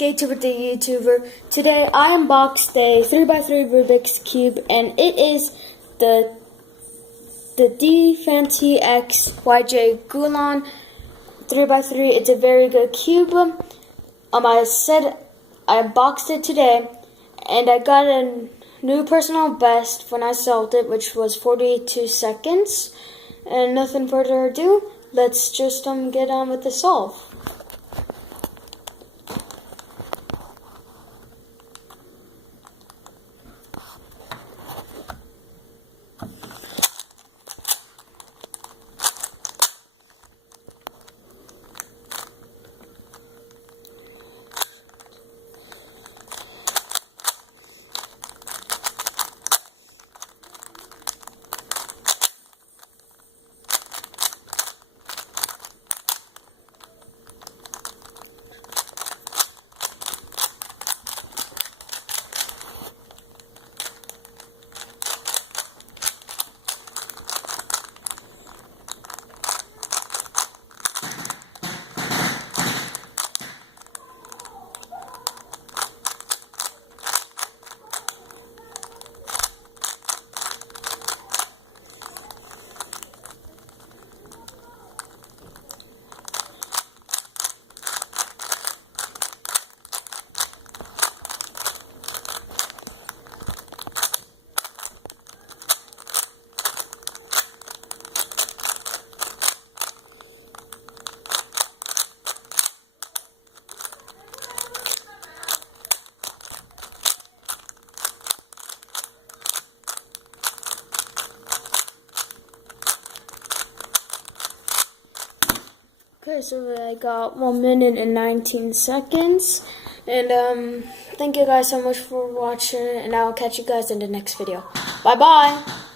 GabeTuberTheYouTuber. Today I unboxed a 3x3 Rubik's Cube, and it is the D Fancy X YJ Gulan 3x3. It's a very good cube. I unboxed it today, and I got a new personal best when I solved it, which was 42 seconds. And nothing further ado, let's just get on with the solve. Okay, so I got 1 minute and 19 seconds, and thank you guys so much for watching, and I'll catch you guys in the next video. Bye bye.